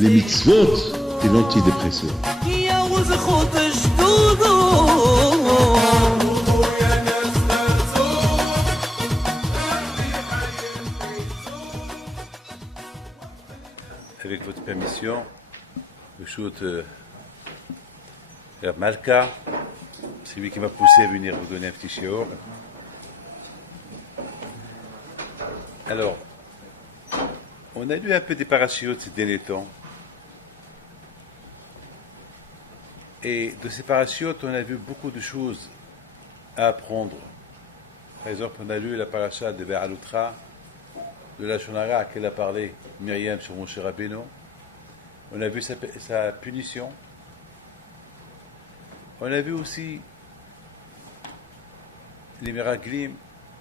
les mitzvot et l'antidépresseur. Avec votre permission, je shoot Reb Malka, c'est lui qui m'a poussé à venir vous donner un petit shiur. Alors, on a lu un peu des parachutes ces derniers temps. Et de ces parachutes, on a vu beaucoup de choses à apprendre. Par exemple, on a lu la paracha de Ve'alutra, de la Shonara à laquelle a parlé Myriam sur Moshe Rabbeinu. On a vu sa punition. On a vu aussi les Meraglim,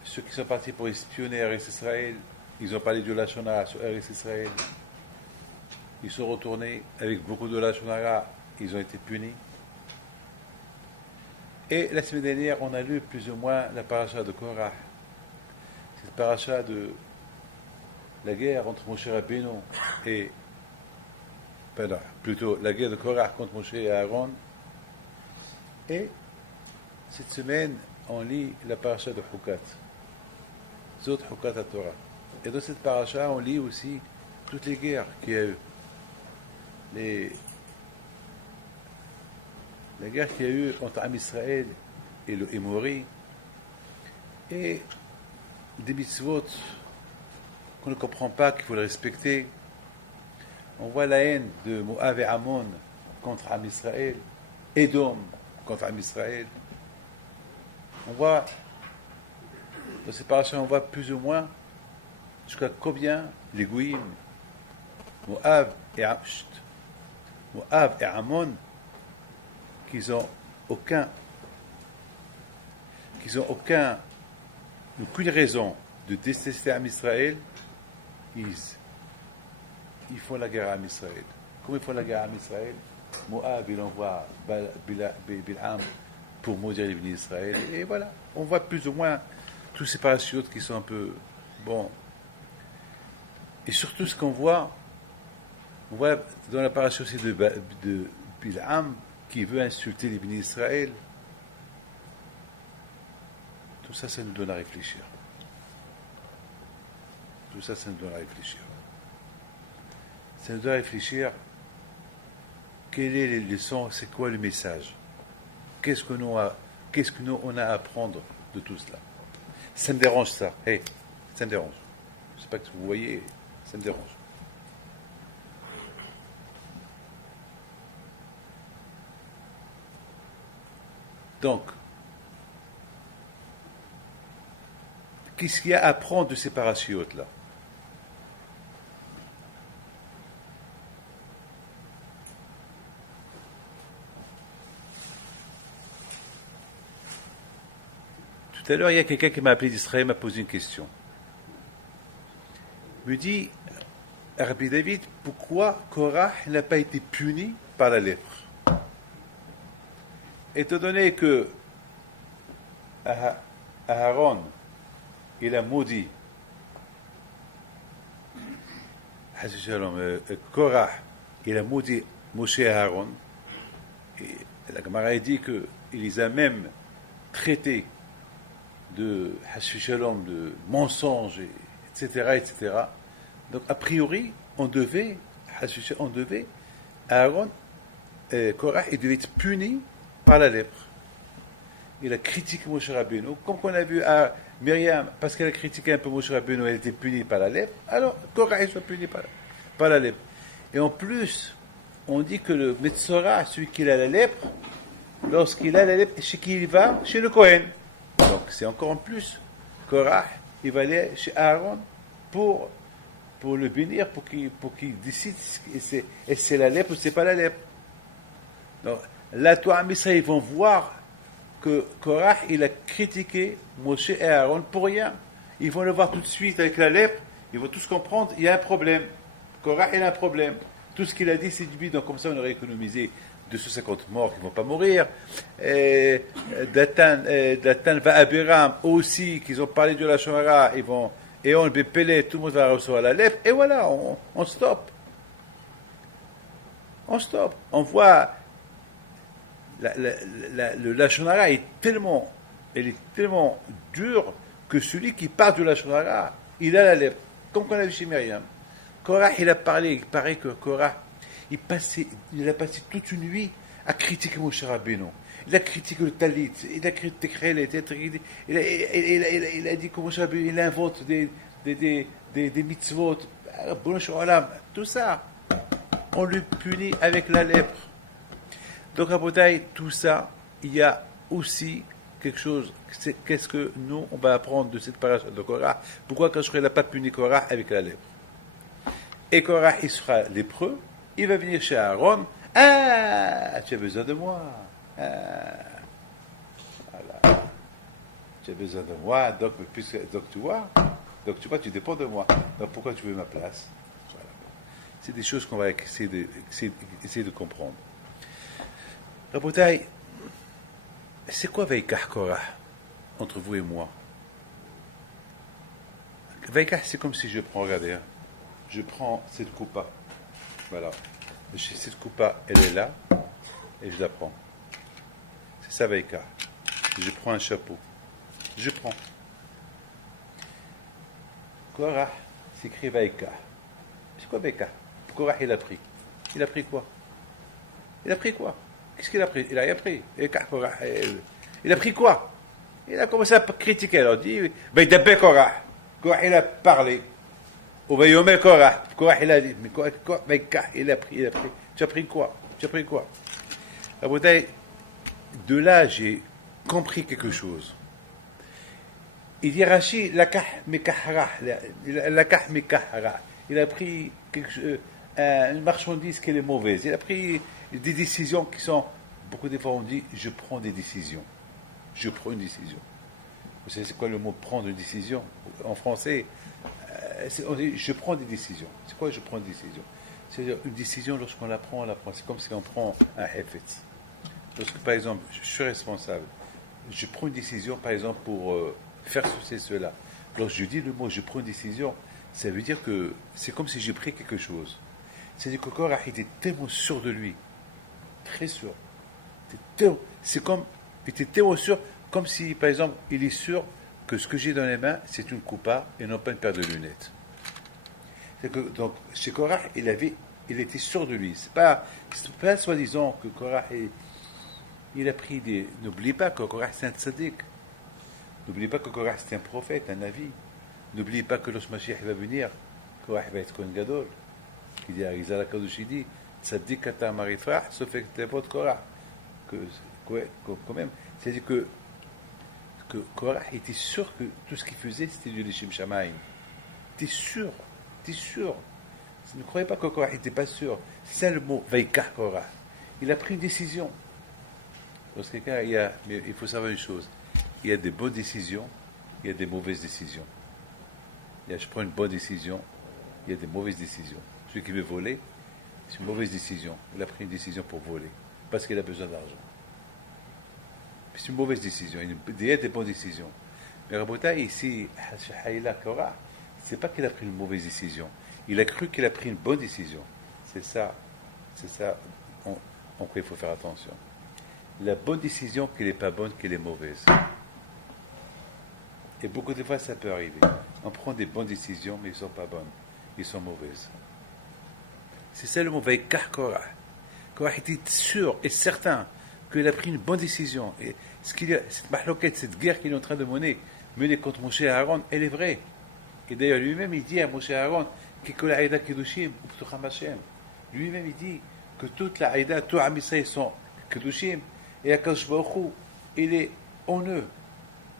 ceux qui sont partis pour espionner Eretz Israël. Ils ont parlé de la Shonara sur Eretz Israël. Ils sont retournés avec beaucoup de la Shonara. Ils ont été punis. Et la semaine dernière, on a lu plus ou moins la paracha de Korah. Cette paracha de la guerre entre Moshe Rabbeinu et plutôt la guerre de Korah contre Moshe et Aaron. Et cette semaine, on lit la paracha de Hukat, Zot Hukat HaTorah. Et dans cette paracha, on lit aussi toutes les guerres qu'il y a eu. La guerre qu'il y a eu entre Am Israël et le Émori, et des mitzvot qu'on ne comprend pas, qu'il faut le respecter. On voit la haine de Moab et Ammon contre Am Israël, Édom contre Am Israël. On voit, dans ces parachutes, on voit plus ou moins jusqu'à combien les Goïm, Moab et Ammon, qu'ils ont aucune raison de détester Am Israël. Ils font la guerre à Am Israël. Comment ils font la guerre à Am Israël? Moab, il envoie Bil'am pour maudire les bénis d'Israël. Et voilà, on voit plus ou moins tous ces parachutes qui sont un peu bon. Et surtout, ce qu'on voit, on voit dans la parachute aussi de Bil'am qui veut insulter les bénis d'Israël. Tout ça, ça nous donne à réfléchir. Tout ça, ça nous donne à réfléchir. Ça nous doit réfléchir quelle est les leçons, c'est quoi le message, qu'est-ce que nous on a à apprendre de tout cela. Ça me dérange ça, ça me dérange. Je ne sais pas que vous voyez, ça me dérange. Donc, qu'est-ce qu'il y a à apprendre de ces parachutes-là? Tout à l'heure, il y a quelqu'un qui m'a appelé d'Israël, m'a posé une question. Il me dit, Rabbi David, pourquoi Korah n'a pas été puni par la lèpre? Étant donné que Aaron, il a maudit Korah, il a maudit Moshe et Aaron, et la Gemara dit qu'il les a même traités de Shalom, de mensonges, etc., etc. Donc, a priori, on devait, Aaron, Korah, il devait être puni par la lèpre. Il a critiqué Moshe Rabbeinu, comme on a vu à Myriam, parce qu'elle a critiqué un peu Moshe Rabbeinu, elle était punie par la lèpre, alors Korah, il soit puni par la lèpre. Et en plus, on dit que le Metzora, celui qui a la lèpre, lorsqu'il a la lèpre, chez qui il va? Chez le Kohen. Donc c'est encore en plus. Korah, il va aller chez Aaron pour le bénir, pour qu'il décide si c'est la lèpre ou c'est pas la lèpre. Donc là, toi, Israël, ils vont voir que Korah, il a critiqué Moshe et Aaron pour rien. Ils vont le voir tout de suite avec la lèpre, ils vont tous comprendre, il y a un problème. Korah, il a un problème. Tout ce qu'il a dit, c'est du bidon. Comme ça, on aurait économisé 250 morts qui ne vont pas mourir. Datan va Abiram aussi, qu'ils ont parlé de la Shomara, ils vont, et on le Bépélé, tout le monde va recevoir la lèpre, et voilà, on stoppe. on stoppe. On voit le Lashon Hara est tellement dur que celui qui parle du Lashon Hara, il a la lèpre. Comme qu'on a vu chez Myriam. Korah, il a parlé, il paraît que Korah, il a passé toute une nuit à critiquer Moshe Rabbeinu. Il a critiqué le Talit, il a critiqué les têtes, il a dit que Moshe Rabbeinu, il invente des mitzvot, tout ça. On le punit avec la lèpre. Donc, à Botaï, tout ça, il y a aussi quelque chose. Qu'est-ce que nous, on va apprendre de cette paracha de Korah? Pourquoi quand je n'a pas puni Korah avec la lèpre? Et Korah, il sera lépreux, il va venir chez Aaron. Ah, tu as besoin de moi. Ah, voilà. Tu as besoin de moi, donc tu vois, tu dépends de moi. Donc pourquoi tu veux ma place? Voilà. C'est des choses qu'on va essayer de comprendre. Rabotai, c'est quoi Veikach Korah entre vous et moi? Veikach, c'est comme si je prends, regardez, hein, je prends cette coupa. Voilà. Cette coupa, elle est là, et je la prends. C'est ça Veikach. Je prends un chapeau. Je prends. Korah, c'est écrit Veikach. C'est quoi Veikach? Korah, il a pris. Il a pris quoi? Il a pris quoi? Qu'est-ce qu'il a pris? Il a rien pris. Il a pris quoi? Il a commencé à critiquer. Alors, il dit, Veidabé Korah. Korah, il a parlé. Ou Veyomer Korah. Korah, il a dit, mais quoi? Il a pris. Tu as pris quoi? La bouteille, de là, j'ai compris quelque chose. Il dit Rashi, la kah mekahara. Il a pris une marchandise qui est mauvaise. Il a pris des décisions qui sont, beaucoup de fois on dit, je prends des décisions. Je prends une décision. Vous savez c'est quoi le mot prendre une décision? En français, on dit je prends des décisions. C'est quoi je prends une décision? C'est-à-dire une décision, lorsqu'on la prend, on la prend. C'est comme si on prend un hefetz. Lorsque, par exemple, je suis responsable, je prends une décision, par exemple, pour faire ceci, cela. Lorsque je dis le mot je prends une décision, ça veut dire que c'est comme si j'ai pris quelque chose. C'est-à-dire que Korah était tellement sûr de lui, très sûr. C'est comme, il était tellement sûr, comme si, par exemple, il est sûr que ce que j'ai dans les mains, c'est une coupa et non pas une paire de lunettes. Donc, chez Korah, il était sûr de lui. C'est pas soi-disant que Korah, il a pris des... N'oubliez pas que Korah, c'est un tzaddik. N'oubliez pas que Korah, c'est un prophète, un avis. N'oubliez pas que lorsque Mashiach va venir, Korah va être Kohen Gadol. Il dit à Rizal HaKadosh, il dit, tzaddik ata marifrah, sauf que t'es votre Korah. Quand même, c'est-à-dire que Korah était sûr que tout ce qu'il faisait, c'était du Lishim Shamayim. T'es sûr. Ne croyez pas que Korah n'était pas sûr. C'est ça le mot, Veikach Korah. Il a pris une décision. Parce que il faut savoir une chose. Il y a des bonnes décisions, il y a des mauvaises décisions. Je prends une bonne décision, il y a des mauvaises décisions. Celui qui veut voler, c'est une mauvaise décision. Il a pris une décision pour voler, parce qu'il a besoin d'argent. C'est une mauvaise décision. Il y a des bonnes décisions. Mais Rabota, ici, Haïla Korah, c'est pas qu'il a pris une mauvaise décision. Il a cru qu'il a pris une bonne décision. C'est ça. En quoi il faut faire attention. La bonne décision, qu'elle n'est pas bonne, qu'elle est mauvaise. Et beaucoup de fois, ça peut arriver. On prend des bonnes décisions, mais elles ne sont pas bonnes. Elles sont mauvaises. C'est ça le mot Veikach Korah. Korah était sûr et certain qu'il a pris une bonne décision. Et cette mahloquette, cette guerre qu'il est en train de mener contre Moshe et Aaron, elle est vraie. Et d'ailleurs, lui-même, il dit à Moshe et Aaron, lui-même, il dit que toute la Aïda, tous les Amisraël sont Kedushim, et Akash Baruch Hu, il est en eux.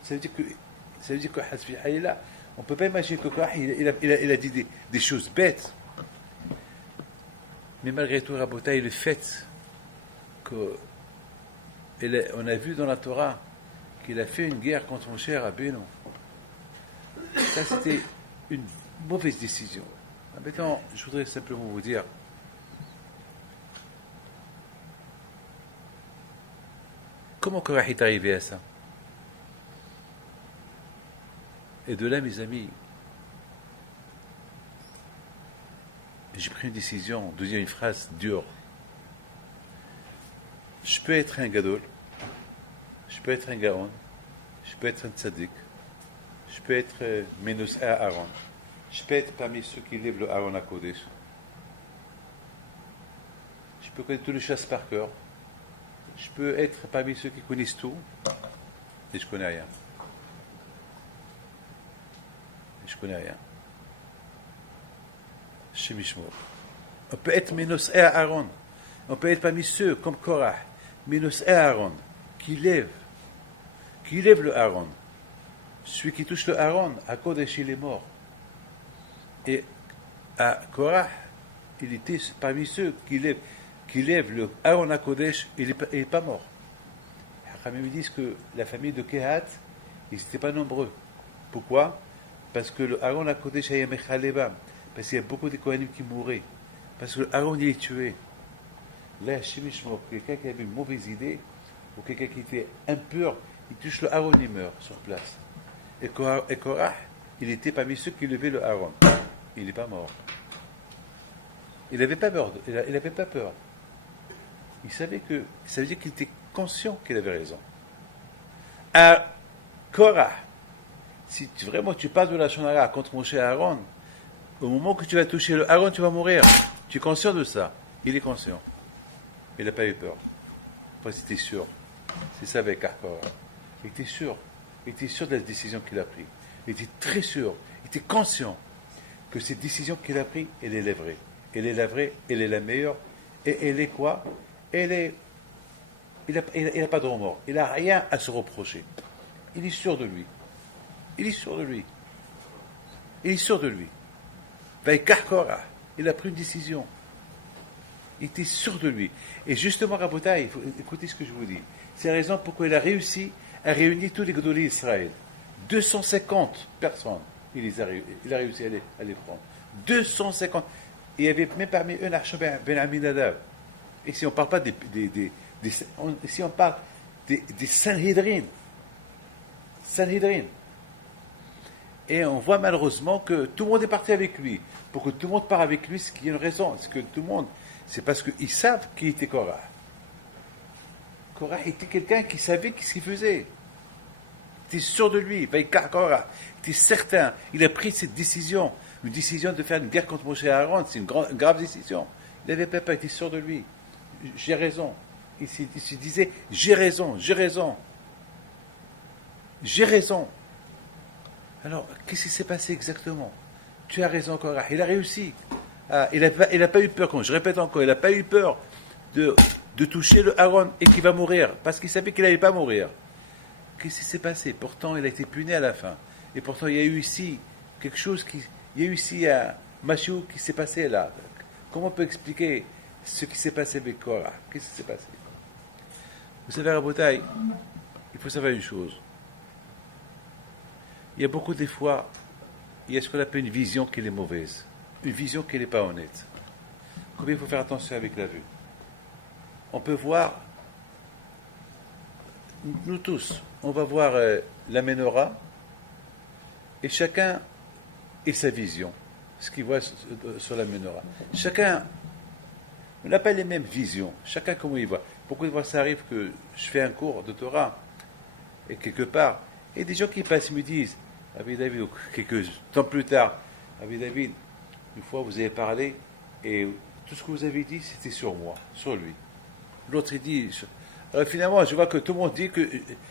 Ça veut dire que Hasbi Haïla, on ne peut pas imaginer que Korah, il a dit des choses bêtes. Mais malgré tout, Rabotai, le fait qu'on a vu dans la Torah qu'il a fait une guerre contre Moshe Rabbeinu, ça c'était une mauvaise décision. Maintenant, je voudrais simplement vous dire, comment Korah est arrivé à ça? Et de là, mes amis, j'ai pris une décision de dire une phrase dure. je peux être un gadol, je peux être un gaon, je peux être un tzaddik, je peux être Ménos à Aaron, je peux être parmi ceux qui lèvent le Aaron à Kodesh, je peux connaître tous les chasses par cœur, je peux être parmi ceux qui connaissent tout, et je connais rien. Je connais rien. Shemishmor. On peut être Ménos et Aaron. On peut être parmi ceux comme Korah, Ménos et Aaron, qui lèvent le Aaron. Celui qui touche le Aaron, à Kodesh, il est mort. Et à Korah, il était parmi ceux qui lèvent le Aaron à Kodesh, il n'est pas mort. Les Chachamim disent que la famille de Kehat, ils n'étaient pas nombreux. Pourquoi? Parce que le Aaron à Kodesh, il y a Mechaleba. Parce qu'il y a beaucoup de Kohanim qui mouraient. Parce que le Aaron, il est tué. Là, Shemishmor, quelqu'un qui avait une mauvaise idée, ou quelqu'un qui était impur, il touche le Aaron, il meurt sur place. Et Korah, il était parmi ceux qui levaient le Aaron. Il n'est pas mort. Il n'avait pas peur. Il n'avait pas peur. Il savait que. Ça veut dire qu'il était conscient qu'il avait raison. À Korah, si vraiment tu passes de la Shonara contre Moshe et Aaron, au moment que tu vas toucher le Aaron, tu vas mourir. Tu es conscient de ça. Il est conscient. Il n'a pas eu peur. Parce qu'il était sûr. C'est ça avec Korah. Il était sûr. Il était sûr de la décision qu'il a prise. Il était très sûr. Il était conscient que cette décision qu'il a prise, elle est la vraie. Elle est la vraie, elle est la meilleure. Et elle est quoi? Elle est. Il n'a pas de remords. Il n'a rien à se reprocher. Il est sûr de lui. Il est sûr de lui. Il est sûr de lui. Korah, il a pris une décision. Il était sûr de lui. Et justement, Rabotai, il faut écouter ce que je vous dis. C'est la raison pourquoi il a réussi à réunir tous les Gedolés d'Israël. 250 personnes. Il a réussi à les prendre. 250. Il y avait même parmi eux Nachshon ben Aminadab. Ici, on ne parle pas ici, on parle des Sanhedrin. Sanhedrin. Et on voit malheureusement que tout le monde est parti avec lui. Pour que tout le monde parte avec lui, c'est qu'il y a une raison. C'est parce qu'ils savent qui était Korah. Korah était quelqu'un qui savait ce qu'il faisait. Il était sûr de lui. Korah était certain. Il a pris cette décision. Une décision de faire une guerre contre Moshe et Aaron. C'est une grave décision. Il n'avait pas été sûr de lui. J'ai raison. Il se disait, j'ai raison. Alors, qu'est-ce qui s'est passé exactement? Tu as raison, Korah. Il a réussi. Il n'a pas eu peur, je répète encore, il n'a pas eu peur de toucher le Aaron et qu'il va mourir, parce qu'il savait qu'il n'allait pas mourir. Qu'est-ce qui s'est passé? Pourtant, il a été puni à la fin. Et pourtant, il y a eu ici quelque chose il y a eu ici un Mashiach qui s'est passé là. Comment on peut expliquer ce qui s'est passé avec Korah? Qu'est-ce qui s'est passé? Vous savez, Rabotai, il faut savoir une chose. Il y a beaucoup de fois, il y a ce qu'on appelle une vision qui est mauvaise, une vision qui n'est pas honnête. Combien il faut faire attention avec la vue? On peut voir, nous tous, on va voir la menorah, et chacun a sa vision, ce qu'il voit sur la menorah. Chacun, on n'a pas les mêmes visions, chacun comment il voit. Beaucoup de fois ça arrive que je fais un cours de Torah, et quelque part, et des gens qui passent me disent, Rabbi David, ou quelques temps plus tard, Rabbi David, une fois vous avez parlé, et tout ce que vous avez dit, c'était sur moi, sur lui. L'autre, il dit, finalement, je vois que tout le monde dit que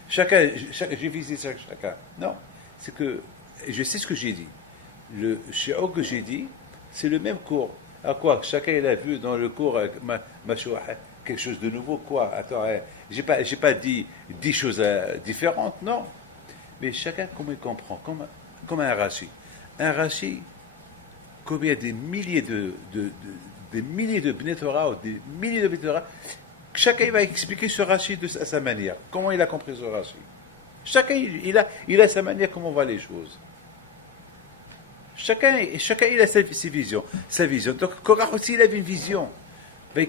j'ai visé chacun. Non, c'est que, je sais ce que j'ai dit. Le shiur que j'ai dit, c'est le même cours. À quoi? Chacun, il a vu dans le cours, quelque chose de nouveau, quoi? Attends, j'ai pas dit 10 choses différentes, non. Mais chacun, comment il comprend, comme un Rashi. Un Rashi, comme il y a des milliers de Bnei Torah, ou des milliers de Bnei Torah, chacun va expliquer ce Rashi à sa manière. Comment il a compris ce Rashi. Chacun, il a sa manière, comment on voit les choses. Chacun il a ses visions, sa vision. Donc, Korah aussi, il avait une vision.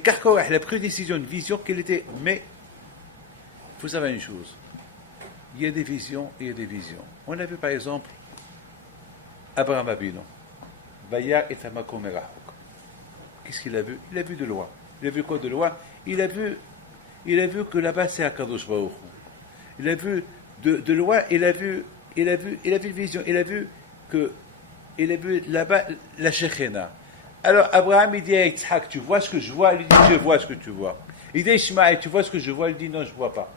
Car Korah, il a pris une décision, une vision qu'elle était. Mais, il faut savoir une chose. Il y a des visions et il y a des visions. On a vu par exemple Abraham Avinu. Vaya et Amakom Erachok. Qu'est-ce qu'il a vu? Il a vu de loin. Il a vu quoi de loin? Il a vu Il a vu que là-bas c'est Akadosh Baruch Hu. Il a vu de loin, il a vu une vision, il a vu là-bas la Shekhina. Alors Abraham il dit à Yitzhak, tu vois ce que je vois? Il dit, je vois ce que tu vois. Il dit Ishmaël, tu vois ce que je vois? Il dit, non, je ne vois pas.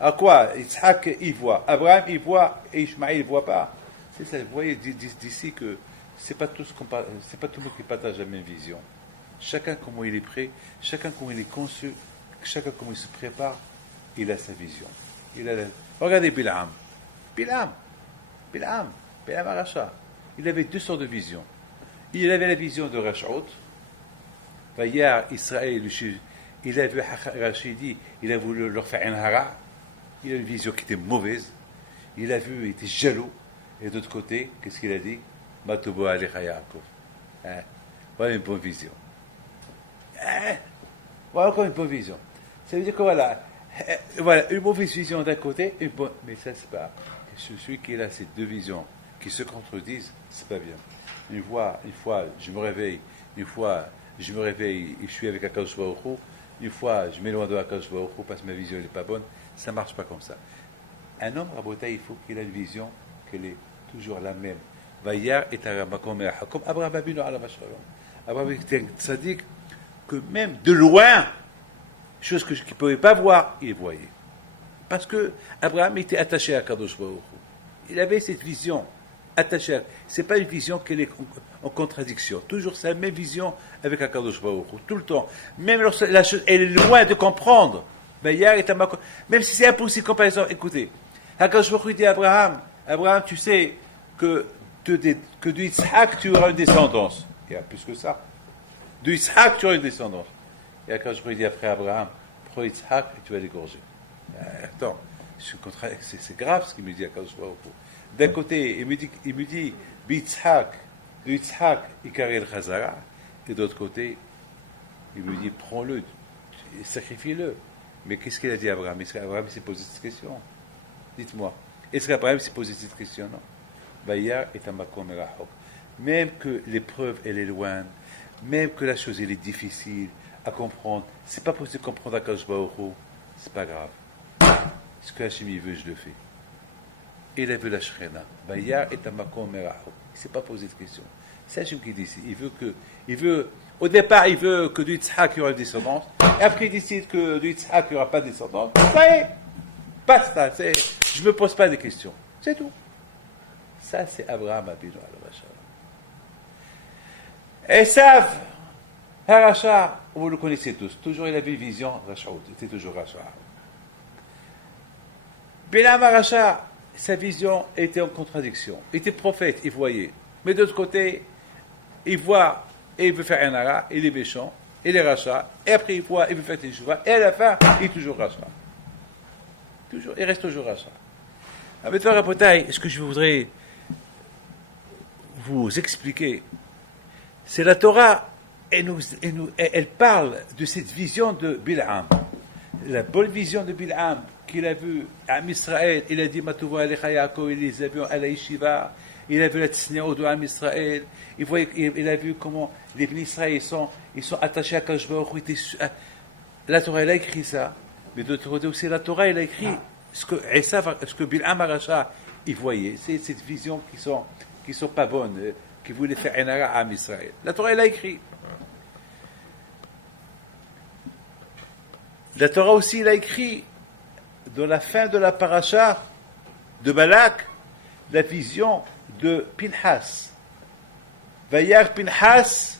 À quoi? Yitzhak il voit, Abraham il voit et Ishmaël il ne voit pas. C'est ça, vous voyez d'ici que c'est pas tout le monde qui partage la même vision. Chacun comment il est prêt, chacun comment il est conçu, chacun comment il se prépare, il a sa vision. Regardez Bilam Aracha. Il avait deux sortes de visions. Il avait la vision de Rash'out. Hier, Israël, il a vu Rachidi, il a voulu leur faire un hara. Il a une vision qui était mauvaise. Il a vu, il était jaloux. Et d'autre côté, qu'est-ce qu'il a dit? Matoubo Alecha Yaakov. Voilà une bonne vision. Voilà encore une bonne vision. Ça veut dire que voilà, une mauvaise vision d'un côté, mais ça c'est pas. Celui qui a ces deux visions qui se contredisent, c'est pas bien. Une fois, je me réveille, et je suis avec Akadosh Baruch Hu. Une fois, je m'éloigne de Akadosh Baruch Hu parce que ma vision n'est pas bonne. Ça marche pas comme ça. Un homme, Rabotai, il faut qu'il ait une vision qu'elle est toujours la même. Vayar et Aramakom et Hakom. Abraham Abinu ala Mashalom. Abraham était un tzaddik que même de loin, chose qu'il ne pouvait pas voir, il voyait. Parce que Abraham était attaché à Kadosh Baruch Hu. Il avait cette vision attachée. Ce n'est pas une vision qui est en contradiction. Toujours c'est la même vision avec Kadosh Baruch Hu. Tout le temps. Même lorsque la chose elle est loin de comprendre. Même si c'est impossible, comme par exemple, écoutez, Kadosh Baruch Hu dit à Abraham, tu sais que de Yitzhak tu auras une descendance. Il y a plus que ça. De Yitzhak tu auras une descendance. Et Kadosh Baruch Hu dit après Abraham, prends Yitzhak et tu vas l'égorger. Attends, c'est grave ce qu'il me dit à Kadosh Baruch Hu. D'un côté, il me dit, Yitzhak, Ikar el Chazara, et d'autre côté, il me dit, prends-le, sacrifie-le. Mais qu'est-ce qu'il a dit à Abraham? Est-ce qu'Abraham s'est posé cette question? Dites-moi. Est-ce qu'Abraham s'est posé cette question? Non. Bayar est un makom erachok. Même que l'épreuve, elle est loin, même que la chose, elle est difficile à comprendre, c'est pas possible de comprendre à Kadosh Baruch Hu, c'est pas grave. Ce que Hachem il veut, je le fais. Il a vu la Shekhinah. Bayar est un makom erachok. Il ne s'est pas posé de question. C'est Hachem qui dit ici. Au départ, il veut que de Yitzhak il y aura une descendance. Et après, il décide que de Yitzhak il n'y aura pas de descendance. Ça y est, basta. Je ne me pose pas de questions. C'est tout. Ça, c'est Abraham Abinu al-Bashar. Esav, Haracha, vous le connaissez tous. Toujours, il avait une vision. Rachaout, il était toujours Racha. Bilam Haracha, sa vision était en contradiction. Il était prophète, il voyait. Mais de l'autre côté, il voit et il veut faire un hara, il est méchant, il est rachat, et après il voit, il veut faire teshuva, et à la fin, il est toujours rachat. Il reste toujours rachat. Avec toi, Rabotai, ce que je voudrais vous expliquer, c'est la Torah, elle parle de cette vision de Bil'am. La bonne vision de Bil'am, qu'il a vue à Israël, il a dit Matouva Alecha Yaakov, il les a vus à la Yeshiva, il a vu la tsnéo de Am Israël, il a vu comment les Bnei Israël ils sont attachés à Kadosh Baruch Hu. La Torah, elle a écrit ça, mais de l'autre côté aussi, la Torah, elle a écrit ce que Bil'am Aracha, il voyait, c'est cette vision qui sont pas bonnes, qui voulaient faire un hara à Am Israël. La Torah, elle a écrit. La Torah aussi, elle a écrit dans la fin de la paracha de Balak, la vision de Pinhas. Vayar Pinhas,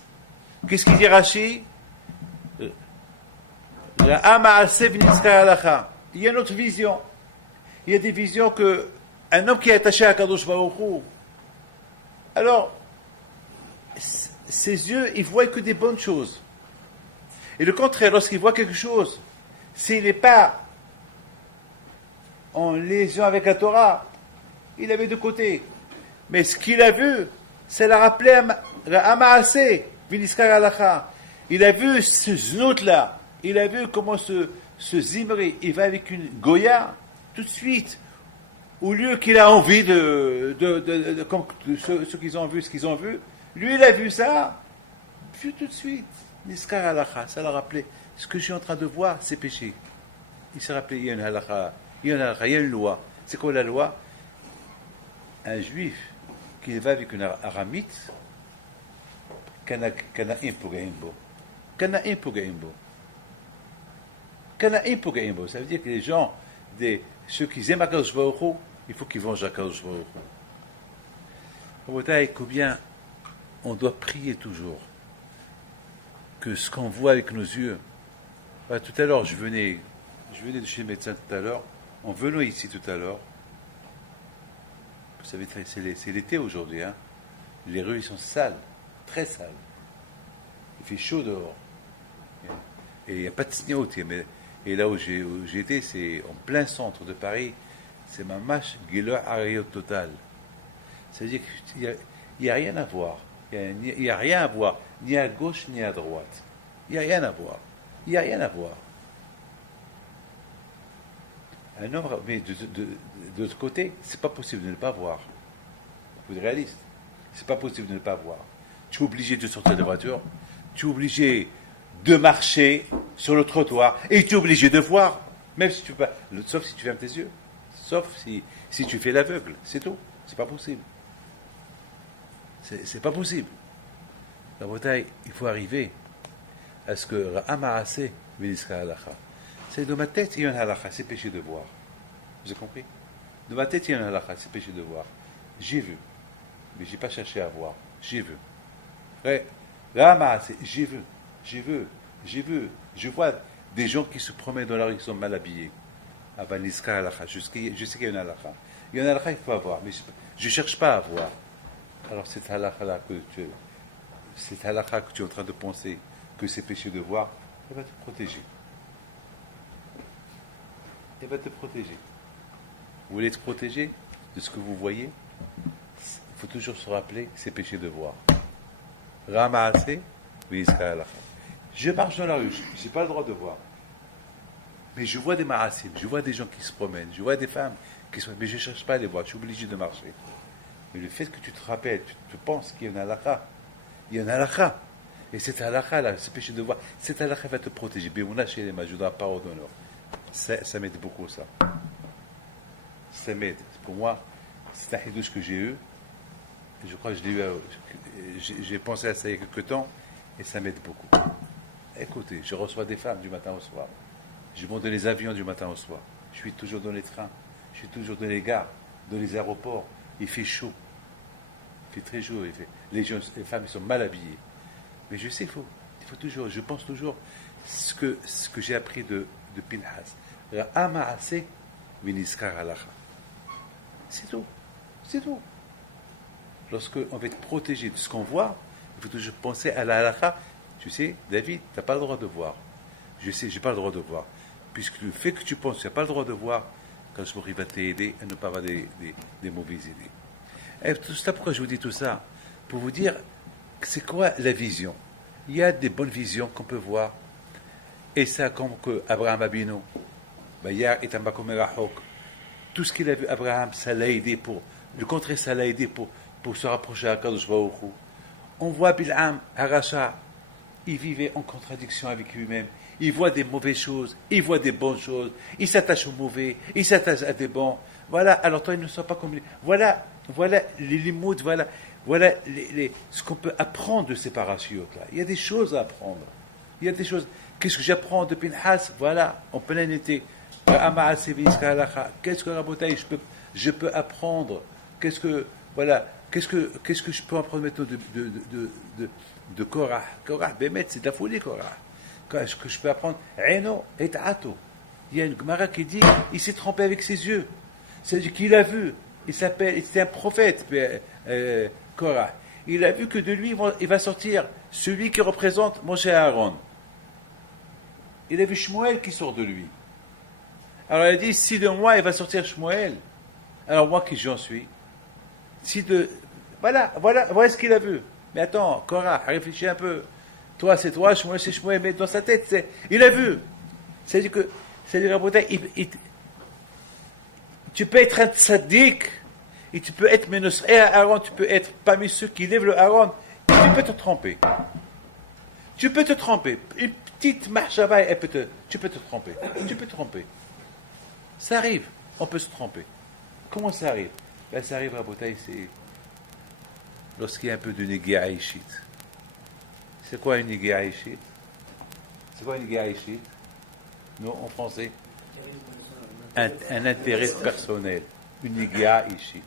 qu'est-ce qu'il dit Rashi? Il y a une autre vision. Il y a des visions que un homme qui est attaché à Kadosh Baruch Hu, alors ses yeux, ils voient que des bonnes choses. Et le contraire, lorsqu'il voit quelque chose, s'il n'est pas en liaison avec la Torah, il avait de côté. Mais ce qu'il a vu, ça l'a rappelé à Amaasé, Viniskar Alacha. Il a vu ce znout-là. Il a vu comment ce Zimri, il va avec une Goya, tout de suite. Au lieu qu'il a envie de ceux qui ont vu ce qu'ils ont vu, lui, il a vu ça. Puis tout de suite, Niskar Alacha, ça l'a rappelé. Ce que je suis en train de voir, c'est péché. il s'est rappelé, il y a une halakha, il y a une halakha, il y a une loi. C'est quoi la loi? Un juif qui va avec une aramite, Kana'im Pugaimbo. Kana'im Pugaimbo. Kana'im Pugaimbo. Ça veut dire que les gens, ceux qui aiment Akadosh Baruch Hu, il faut qu'ils vengent Akadosh Baruch Hu. Combien on doit prier toujours que ce qu'on voit avec nos yeux. Tout à l'heure, je venais de chez le médecin tout à l'heure, en venant ici tout à l'heure. Vous savez, c'est l'été aujourd'hui, hein. Les rues ils sont sales, très sales. Il fait chaud dehors. Et il n'y a pas de sniout. Et là où j'ai été, c'est en plein centre de Paris. C'est ma mâche Gila Ariot total. C'est-à-dire qu'il n'y a rien à voir. Il n'y a rien à voir, ni à gauche ni à droite. Il n'y a rien à voir. Il n'y a rien à voir. Un homme, mais de l'autre côté, c'est pas possible de ne pas voir. Vous êtes réaliste. C'est pas possible de ne pas voir. Tu es obligé de sortir de la voiture, tu es obligé de marcher sur le trottoir et tu es obligé de voir, même si tu peux pas, sauf si tu fermes tes yeux, sauf si tu fais l'aveugle, c'est tout. C'est pas possible. C'est pas possible. La bataille, il faut arriver à ce que Ra'ama'ase v'niska halacha. C'est de ma tête, il y a un halakha, c'est péché de voir. Vous avez compris? De ma tête, il y a un halakha, c'est péché de voir. J'ai vu, mais je n'ai pas cherché à voir. J'ai vu. Ra'ama'ase, j'ai vu. Je vois des gens qui se promènent dans la rue qui sont mal habillés. Avant niska halacha, je sais qu'il y a un halakha. Il y a un halakha qu'il faut avoir, mais je ne cherche pas à voir. Alors cette halakha-là que tu es en train de penser que c'est péché de voir, elle va te protéger. Elle va te protéger. Vous voulez être protégé de ce que vous voyez? Il faut toujours se rappeler que c'est péché de voir. Rama'ase, je marche dans la rue, je n'ai pas le droit de voir. Mais je vois des marasim, je vois des gens qui se promènent, je vois des femmes qui sont... Mais je ne cherche pas à les voir, je suis obligé de marcher. Mais le fait que tu te rappelles, tu penses qu'il y a un halakha, il y a un halakha. Et cette halakha-là, c'est péché de voir, cette halakha va te protéger. Béouna chez les mains, je dois la parole d'honneur. Ça m'aide beaucoup, ça. Ça m'aide. Pour moi, c'est un hidouche que j'ai eu. Et je crois que je l'ai eu. J'ai pensé à ça il y a quelques temps. Et ça m'aide beaucoup. Écoutez, je reçois des femmes du matin au soir. Je monte dans les avions du matin au soir. Je suis toujours dans les trains. Je suis toujours dans les gares, dans les aéroports. Il fait chaud. Il fait très chaud. Les femmes ils sont mal habillées. Mais je sais qu'il faut toujours, je pense toujours ce que j'ai appris de Pinhas. Ra'ama'ase v'niskar halacha. C'est tout. C'est tout. Lorsqu'on va être protégé de ce qu'on voit, il faut toujours penser à la halacha. Tu sais, David, tu n'as pas le droit de voir. Je sais, je n'ai pas le droit de voir. Puisque le fait que tu penses que tu n'as pas le droit de voir, quand je va t'aider à ne pas avoir des mauvaises idées. Et tout ça, pourquoi je vous dis tout ça? Pour vous dire, c'est quoi la vision? Il y a des bonnes visions qu'on peut voir. Et ça, comme que Abraham Abino, tout ce qu'il a vu, Abraham, ça l'a aidé pour, le contraire, ça l'a aidé pour se rapprocher à Kadosh Baruch Hu. On voit Bil'am, Harasha, il vivait en contradiction avec lui-même. Il voit des mauvaises choses, il voit des bonnes choses, il s'attache aux mauvais, il s'attache à des bons. Voilà, alors toi, il ne soit pas comme lui. Voilà les limoutes, voilà ce qu'on peut apprendre de ces parachutes-là. Il y a des choses à apprendre. Il y a des choses. Qu'est-ce que j'apprends de Pinhas? Voilà, en plein été. Qu'est-ce que Rabotaï, je peux apprendre? Qu'est-ce que je peux apprendre maintenant de Korah? Korah, Bémet, c'est de la folie, Korah. Qu'est-ce que je peux apprendre? Eno et Ato. Il y a une Gemara qui dit, il s'est trompé avec ses yeux. C'est-à-dire qu'il a vu. C'était un prophète, Korah. Il a vu que de lui, il va sortir celui qui représente Moshe Aaron. Il a vu Shmuel qui sort de lui. Alors il a dit, si de moi, il va sortir Shmuel, alors moi qui j'en suis? Voilà ce qu'il a vu. Mais attends, Korah, réfléchis un peu. Toi, c'est toi, Shmuel, c'est Shmuel, mais dans sa tête, il a vu. C'est-à-dire que, tu peux être un tzaddik, et tu peux être menosré à Aaron, tu peux être parmi ceux qui lèvent le Aaron, et tu peux te tromper. Tu peux te tromper. Une petite marchava, tu peux te tromper. Tu peux te tromper. Ça arrive, on peut se tromper. Comment ça arrive? Ben, ça arrive à Botaï, c'est lorsqu'il y a un peu de négia ishit. C'est quoi une négia ishit? C'est quoi une négia ishit? Nous, en français, un intérêt personnel. Une négia ishit.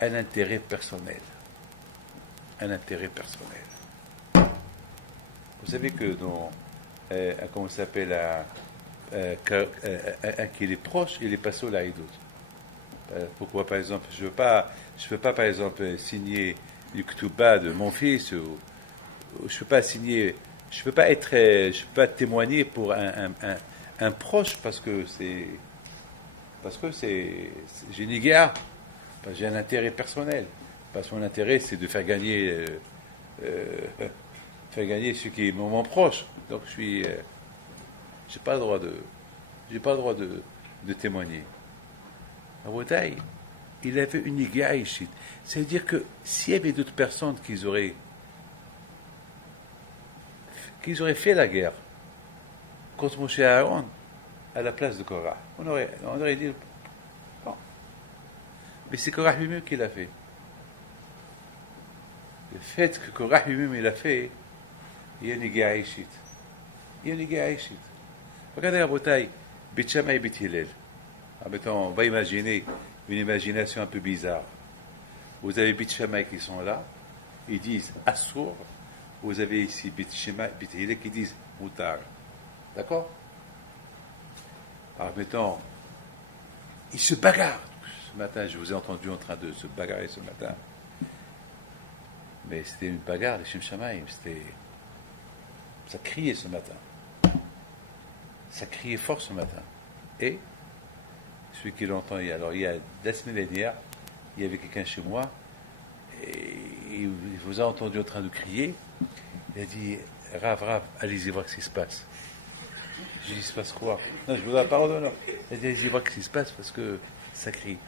Un intérêt personnel. Un intérêt personnel. Vous savez que dans, comment ça s'appelle, un qui est proche, il est passé au laïdout. Pourquoi, par exemple, je veux pas, par exemple, signer le Ktuba de mon fils, ou je peux pas signer, je peux pas témoigner pour un proche parce que j'ai une guerre, parce que j'ai un intérêt personnel. Parce que mon intérêt, c'est de faire gagner ceux qui est mon proche. Donc j'ai pas le droit de témoigner. À Botaï, il avait une iguia ici. C'est-à-dire que s'il y avait d'autres personnes qui auraient fait la guerre contre Moshe et Aaron à la place de Korah, on aurait dit bon. Mais c'est Korah lui-même qui l'a fait. Le fait que Korah lui-même il l'a fait, il y a une iguia ici. Il y a une iguia ici. Regardez à Botaï, Beth Shammai et Beth Hillel. On va imaginer une imagination un peu bizarre. Vous avez Beth Shammai qui sont là, ils disent Assour. Vous avez ici Beth Shammai, Beth Hillel qui disent Moutar. D'accord? Alors mettons, ils se bagarrent. Ce matin, je vous ai entendu en train de se bagarrer ce matin. Mais c'était une bagarre, les Shem Shammai. Ça criait ce matin. Ça criait fort ce matin. Et celui qui l'entend, alors il y a la semaine dernière, il y avait quelqu'un chez moi, et il vous a entendu en train de crier, il a dit, Rav, allez-y voir ce qui se passe. J'ai dit, il se passe quoi? Non, je vous donne la parole d'honneur. Il a dit, allez-y voir ce qui se passe parce que ça crie.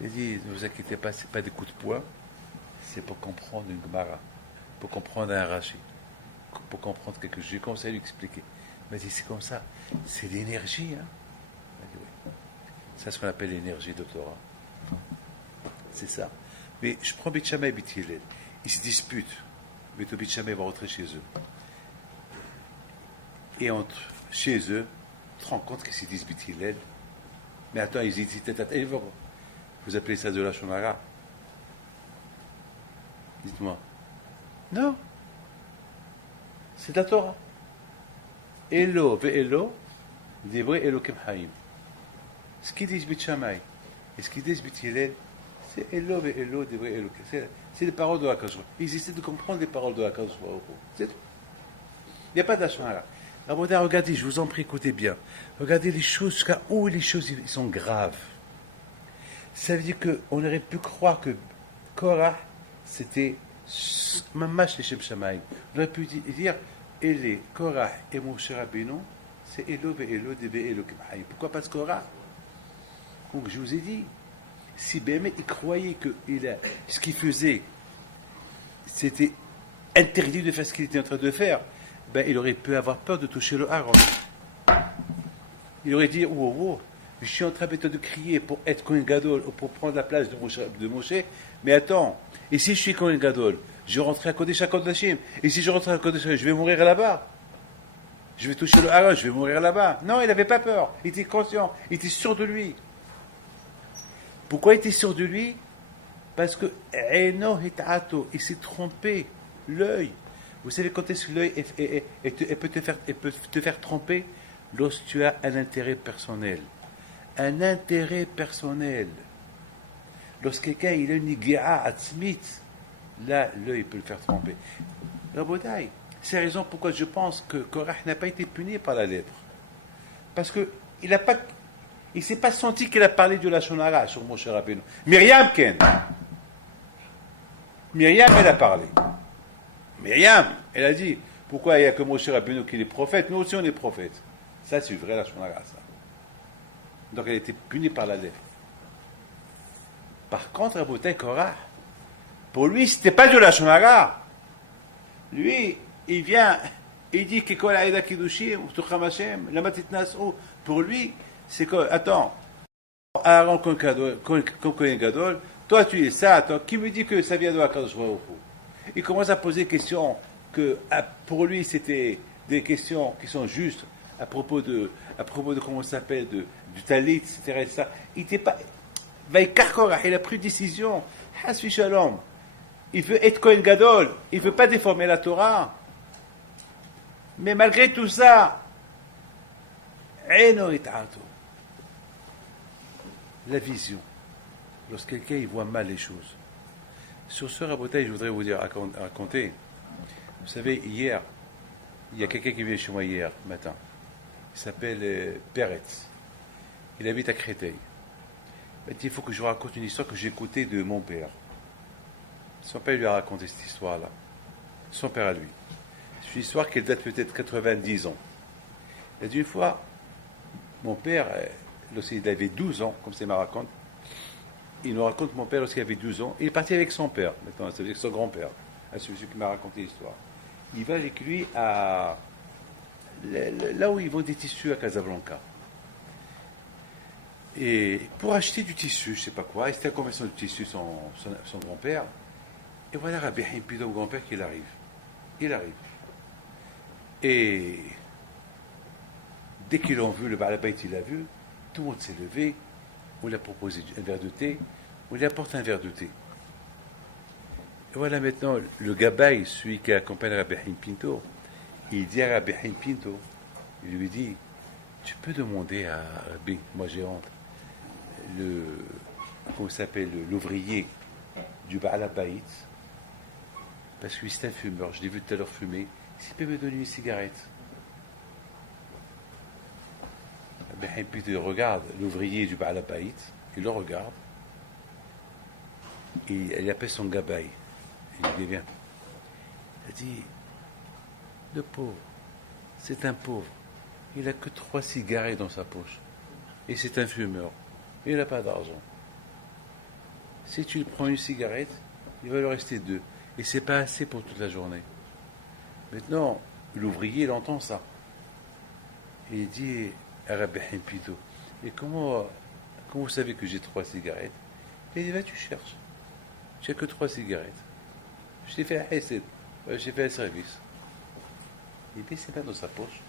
Il a dit, ne vous inquiétez pas, c'est pas des coups de poing, c'est pour comprendre une Gemara, pour comprendre un Rashi, pour comprendre quelque chose. J'ai commencé à lui expliquer. Il m'a dit, c'est comme ça, c'est l'énergie, hein. C'est ce qu'on appelle l'énergie de Torah. C'est ça. Mais je prends Beth Shammai et Beth Hillel. Ils se disputent. Beth Shammai va rentrer chez eux. Et chez eux, tu te rends compte qu'ils se disent Beth Hillel. Mais attends, ils disent vous appelez ça de la Shonara? Dites-moi. Non. C'est de la Torah. Elo ve'elo, divrei Elokim Haim. Ce qu'ils disent Beth Shammai et ce qu'ils disent Beth Hillel, c'est Elo ve'elo, divrei Elokim. C'est les paroles de la Kadosh. Ils essaient de comprendre les paroles de la Kadosh. C'est tout. Il n'y a pas d'Ashmara. Alors, regardez, je vous en prie, écoutez bien. Regardez les choses, jusqu'à où les choses ils sont graves. Ça veut dire qu'on aurait pu croire que Korah, c'était Mamash les Shem Shammai. On aurait pu dire, Ele, Korah et Moshe Rabbeinu, c'est Elo ve'elo, divrei Elokim Haim. Pourquoi pas Korah? Donc, je vous ai dit, si Bémet, il croyait que ce qu'il faisait, c'était interdit de faire ce qu'il était en train de faire, ben, il aurait pu avoir peur de toucher le Aaron. Il aurait dit, oh, je suis en train de crier pour être Kohen Gadol, pour prendre la place de Moshe, mais attends, et si je suis Kohen Gadol, je rentrerai à Kodesh HaKodashim, et si je rentre à Kodesh, je vais mourir là-bas. Je vais toucher le Aaron, je vais mourir là-bas. Non, il n'avait pas peur, il était conscient, il était sûr de lui. Pourquoi il était sûr de lui? Parce que il s'est trompé, l'œil. Vous savez quand est-ce que l'œil peut te faire tromper? Lorsque tu as un intérêt personnel. Un intérêt personnel. Lorsque quelqu'un il a une iguéa atzmit, là, l'œil peut le faire tromper. Rabotai, c'est la raison pourquoi je pense que Korah n'a pas été puni par la lèpre. Parce que il ne s'est pas senti qu'il a parlé de la Shonara sur Moshe Rabbeinu. Myriam, Ken. Myriam, elle a parlé. Myriam, elle a dit, pourquoi il n'y a que Moshe Rabbeinu qui est prophète? Nous aussi, on est prophètes. Ça, c'est vrai, la Shonara, ça. Donc, elle a été punie par la lèpre. Par contre, Rabotai Korah, pour lui, c'était pas de la Shonara. Lui, il vient, il dit que Kol Aïda Kiddushim, Tucham Hashem, la Matit Nas'u. Pour lui, C'est que, attends, Aaron comme Kohen Gadol, toi tu es ça, toi, qui me dit que ça vient de Akadosh Baruch Hu? Il commence à poser des questions que pour lui c'était des questions qui sont justes à propos de comment ça s'appelle, du talit, etc. etc. Il n'était pas. Il a pris une décision. Hasvi Shalom. Il veut être Kohen Gadol. Il ne veut pas déformer la Torah. Mais malgré tout ça, la vision. Lorsque quelqu'un il voit mal les choses. Sur ce rabotage, je voudrais vous dire, raconter. Vous savez, hier, il y a quelqu'un qui vient chez moi hier matin. Il s'appelle Peretz. Il habite à Créteil. Il m'a dit, il faut que je vous raconte une histoire que j'ai écoutée de mon père. Son père lui a raconté cette histoire-là. Son père à lui. C'est une histoire qui date peut-être 90 ans. Il a dit une fois, mon père, lorsqu'il avait 12 ans, comme c'est ma raconte, il nous raconte mon père lorsqu'il avait 12 ans, il est parti avec son père, maintenant, c'est avec son grand-père, à celui qui m'a raconté l'histoire. Il va avec lui à là où ils vendent des tissus à Casablanca. Et pour acheter du tissu, je ne sais pas quoi, et c'était un commerçant de tissu, son grand-père. Et voilà Rabbi Haim Pido, grand-père, qui arrive. Il arrive. Et dès qu'ils l'ont vu, le Baal Bayt, il l'a vu, tout le monde s'est levé, on lui a proposé un verre de thé, on lui apporte un verre de thé. Et voilà maintenant, le Gabay, celui qui accompagne Rabbi Haim Pinto, il dit à Rabbi Haim Pinto, il lui dit, tu peux demander à Rabbi, moi j'ai honte, comment s'appelle, l'ouvrier du Baal Bayt, parce que c'est un fumeur, je l'ai vu tout à l'heure fumer, s'il peut me donner une cigarette. Et puis il regarde l'ouvrier du Baal Bayt, il le regarde, et il appelle son gabaï. Il lui dit, viens. Il dit, le pauvre, c'est un pauvre, il n'a que 3 cigarettes dans sa poche, et c'est un fumeur, il n'a pas d'argent. Si tu lui prends une cigarette, il va lui rester 2, et c'est pas assez pour toute la journée. Maintenant, l'ouvrier, il entend ça. Et il dit à Rabbi Haim Pinto, et comment vous savez que j'ai 3 cigarettes? Il dit, va, tu cherches. J'ai que 3 cigarettes. Je t'ai fait un hesed, j'ai fait un service. Il met ses mains dans sa poche,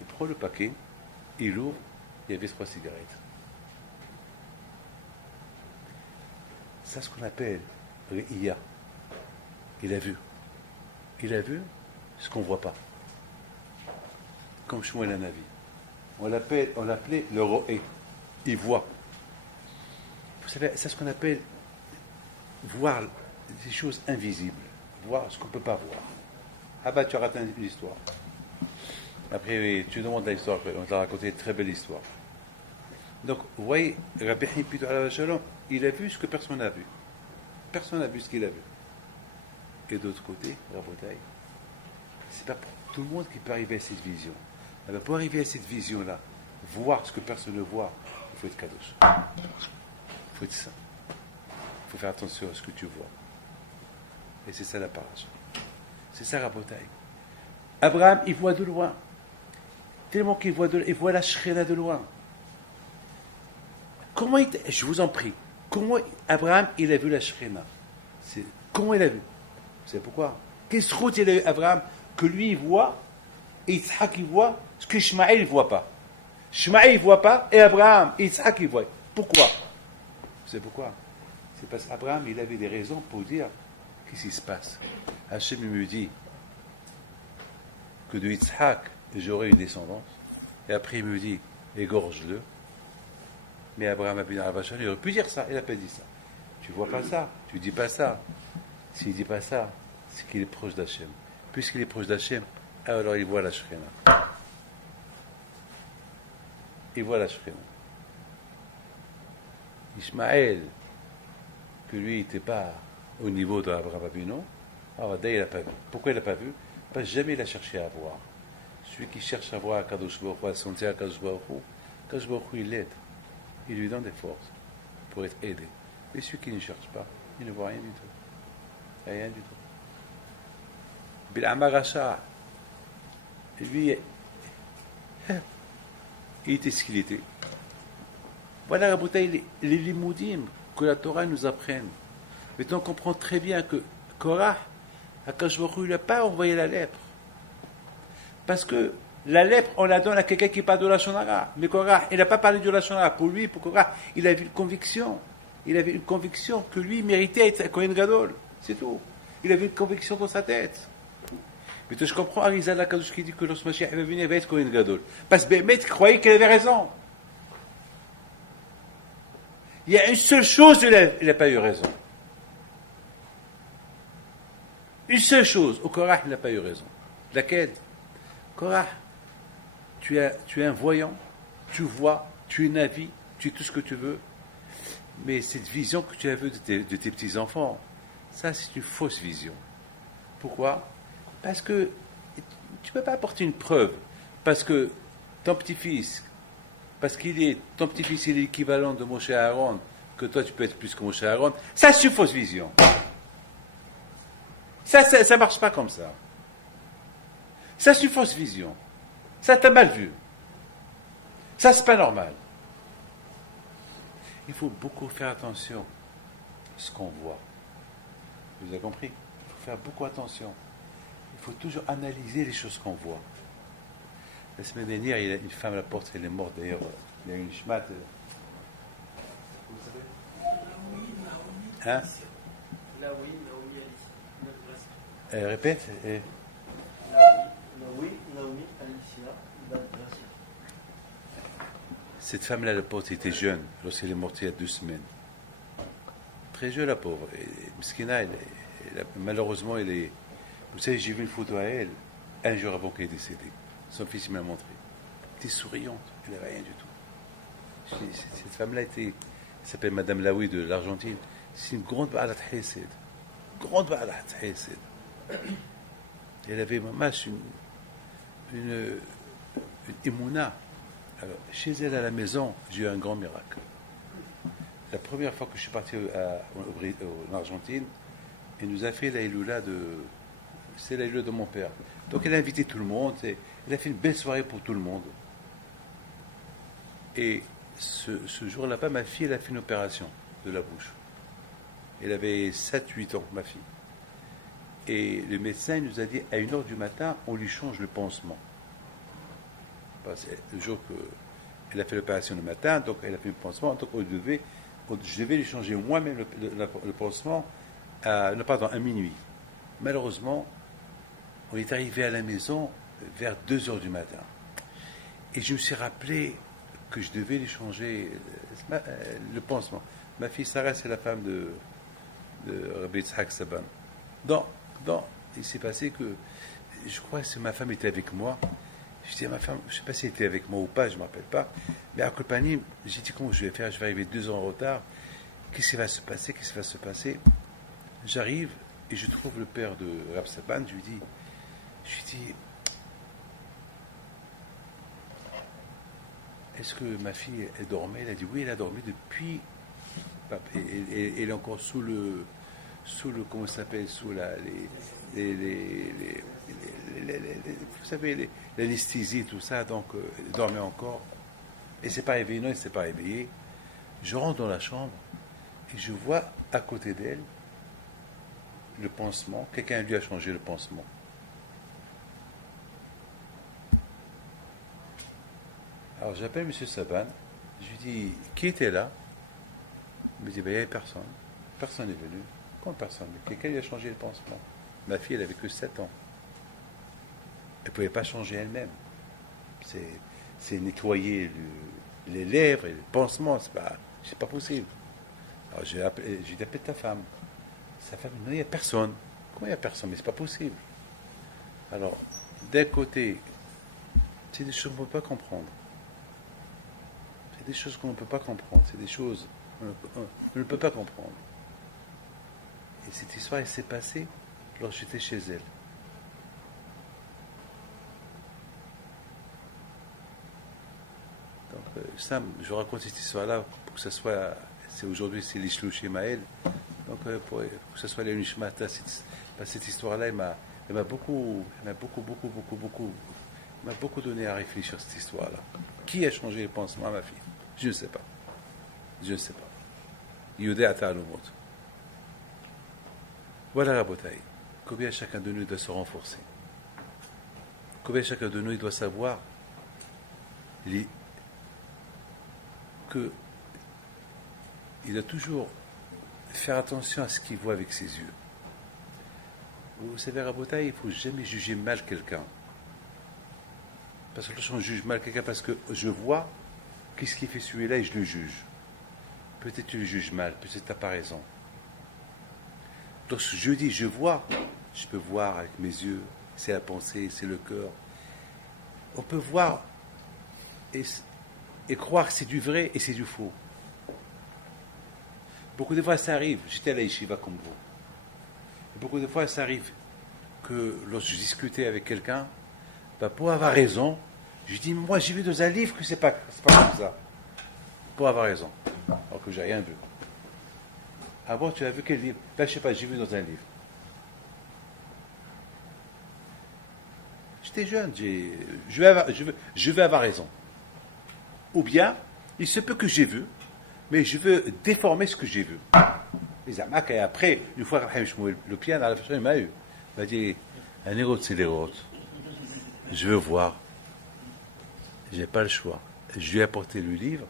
il prend le paquet, il ouvre, il y avait 3 cigarettes. C'est ce qu'on appelle Re'iyah. Il a vu. Il a vu ce qu'on ne voit pas. Comme Shmuel Hanavi. On l'appelait le Roé. Il voit. Vous savez, c'est ce qu'on appelle voir des choses invisibles. Voir ce qu'on ne peut pas voir. Ah bah tu as raté une histoire. Après, tu demandes l'histoire. On t'a raconté une très belle histoire. Donc, vous voyez, Rabbi Haim Pinto il a vu ce que personne n'a vu. Personne n'a vu ce qu'il a vu. Et d'autre côté, Rabotai, c'est pas pour tout le monde qui peut arriver à cette vision. Alors pour arriver à cette vision-là, voir ce que personne ne voit, il faut être kadosh. Il faut être saint. Il faut faire attention à ce que tu vois. Et c'est ça la paracha. C'est ça Rabotai. Abraham, il voit de loin. Tellement qu'il voit de loin. Il voit la Shekhinah de loin. Comment je vous en prie, comment Abraham il a vu la Shekhinah? Comment il a vu? Vous savez pourquoi? Qu'est-ce que il a eu Abraham que lui il voit et Yitzhak il voit ce que Shmaël ne voit pas? Shmaël ne voit pas et Abraham et Yitzhak il voit. Pourquoi? Vous savez pourquoi? C'est parce qu'Abraham il avait des raisons pour dire qu'est-ce qui se passe. Hachem me dit que de Yitzhak j'aurai une descendance et après il me dit égorge-le. Mais Abraham il aurait pu dire ça, il n'a pas dit ça. Tu vois pas ça, tu dis pas ça. S'il ne dit pas ça, c'est qu'il est proche d'Hachem. Puisqu'il est proche d'Hachem, alors il voit la Shekhinah. Il voit la Shekhinah. Ishmaël, que lui n'était pas au niveau d'Abraham Avinu, alors il n'a pas vu. Pourquoi il n'a pas vu? Parce que jamais il a cherché à voir. Celui qui cherche à voir Kadosh Baruch Hu, à sentir Kadosh Baruch Hu, Kadosh Baruch Hu, il l'aide. Il lui donne des forces pour être aidé. Et celui qui ne cherche pas, il ne voit rien du tout. Rien du tout. Bil'am Racha, lui, il était ce qu'il était. Voilà, Rabotai, les limoudim que la Torah nous apprenne. Maintenant, on comprend très bien que Korah, Akash Baruch Hu, il n'a pas envoyé la lèpre. Parce que la lèpre, on la donne à quelqu'un qui parle de la Shonara. Mais Korah, il n'a pas parlé de la Shonara. Pour lui, pour Korah, il avait une conviction. Il avait une conviction que lui méritait être un Kohen Gadol. C'est tout. Il avait une conviction dans sa tête. Mais je comprends Arizal Akadosh qui dit que lorsque Mashiach va venir, il va être Kohen Gadol. Parce que Bémet croyait qu'il avait raison. Il y a une seule chose, il n'a pas eu raison. Une seule chose, au Korah, il n'a pas eu raison. Laquelle? Korah, tu es un voyant, tu vois, tu es navi, tu es tout ce que tu veux, mais cette vision que tu as vue de tes petits-enfants, ça c'est une fausse vision. Pourquoi? Parce que tu ne peux pas apporter une preuve, parce que ton petit-fils, ton petit-fils il est l'équivalent de Moshe Aaron, que toi tu peux être plus que Moshe Aaron, ça c'est une fausse vision. Ça ne marche pas comme ça. Ça, c'est une fausse vision. Ça, t'as mal vu. Ça, c'est pas normal. Il faut beaucoup faire attention à ce qu'on voit. Vous avez compris? Il faut faire beaucoup attention. Il faut toujours analyser les choses qu'on voit. La semaine dernière, il y a une femme à la porte, elle est morte d'ailleurs. Il y a une schmat. Vous savez? Hein? Répète. Cette femme-là, la pauvre, était jeune lorsqu'elle est morte il y a 2 semaines. Très jeune, la pauvre. Mskina, malheureusement, elle est. Vous savez, j'ai vu une photo à elle, un jour avant qu'elle est décédée. Son fils me l'a montré. Elle était souriante, elle n'avait rien du tout. Cette femme-là elle s'appelle Madame Laoui de l'Argentine. C'est une grande Ba'alat Hesed. Grande Ba'alat Hesed. Elle avait une émouna. Alors, chez elle à la maison, j'ai eu un grand miracle. La première fois que je suis parti en Argentine, elle nous a fait la Iloula c'est la Iloula de mon père. Donc elle a invité tout le monde, elle a fait une belle soirée pour tout le monde. Et ce jour-là, ma fille, elle a fait une opération de la bouche. Elle avait 7-8 ans, ma fille. Et le médecin nous a dit, à 1h du matin, on lui change le pansement. Le jour qu'elle a fait l'opération le matin, donc elle a fait le pansement, donc je devais lui changer moi-même le pansement à minuit. Malheureusement, on est arrivé à la maison vers 2h du matin. Et je me suis rappelé que je devais lui changer le pansement. Ma fille Sarah, c'est la femme de Rabbi Yitzhak Saban. Donc, il s'est passé que, je crois que ma femme était avec moi. Je dis à ma femme, je ne sais pas si elle était avec moi ou pas, je ne me rappelle pas. Mais à Colpani, j'ai dit comment je vais faire, je vais arriver 2 ans en retard. Qu'est-ce qui va se passer? J'arrive et je trouve le père de Rab Saban, je lui dis, est-ce que ma fille, elle dormait? Elle a dit oui, elle a dormi depuis. Et elle est encore sous le comment ça s'appelle, sous vous savez, l'anesthésie, tout ça, donc elle dormait encore. Elle ne s'est pas réveillée, non, elle ne s'est pas réveillée. Je rentre dans la chambre et je vois à côté d'elle le pansement. Quelqu'un lui a changé le pansement. Alors j'appelle M. Saban, je lui dis, qui était là? Il me dit, il n'y avait personne. Personne n'est venu. Comment personne? Quelqu'un lui a changé le pansement. Ma fille, elle avait que 7 ans. Elle ne pouvait pas changer elle-même. C'est nettoyer les lèvres et le pansement, c'est pas possible. Alors j'ai appelé ta femme. Sa femme, non, il n'y a personne. Comment il n'y a personne? Mais c'est pas possible. Alors, d'un côté, c'est des choses qu'on ne peut pas comprendre. C'est des choses qu'on ne peut pas comprendre. C'est des choses qu'on ne peut pas comprendre. Et cette histoire, elle s'est passée lorsque j'étais chez elle. Donc, Sam, je raconte cette histoire-là pour que ça soit. Aujourd'hui, c'est l'Ishlouch chez Maël. Donc, pour que ce soit les Nishmata, cette histoire-là, elle m'a beaucoup donné à réfléchir à cette histoire-là. Qui a changé le pansement à ma fille? Je ne sais pas. Je ne sais pas. Yudea Ta'alumot. Voilà Rabotaï. Combien chacun de nous doit se renforcer. Combien chacun de nous doit savoir que il doit toujours faire attention à ce qu'il voit avec ses yeux. Vous savez, Rabotaï, il ne faut jamais juger mal quelqu'un. Parce que lorsqu'on juge mal quelqu'un, parce que je vois qu'est-ce qu'il fait celui-là et je le juge. Peut-être tu le juges mal, peut-être tu n'as pas raison. Lorsque je dis je vois, je peux voir avec mes yeux, c'est la pensée, c'est le cœur. On peut voir et croire que c'est du vrai et c'est du faux. Beaucoup de fois ça arrive, j'étais à la yeshiva comme vous. Beaucoup de fois ça arrive que lorsque je discutais avec quelqu'un, pour avoir raison, je dis moi j'ai vu dans un livre que c'est pas comme ça. Pour avoir raison, alors que j'ai rien vu. Ah bon, tu as vu quel livre? Là, je sais pas, j'ai vu dans un livre. J'étais jeune, je veux avoir raison. Ou bien, il se peut que j'ai vu, mais je veux déformer ce que j'ai vu. Les Amak, et après, une fois que le pied dans la façon, il m'a eu. Il m'a dit, un héros, c'est l'héros. Je veux voir. J'ai pas le choix. Je lui ai apporté le livre,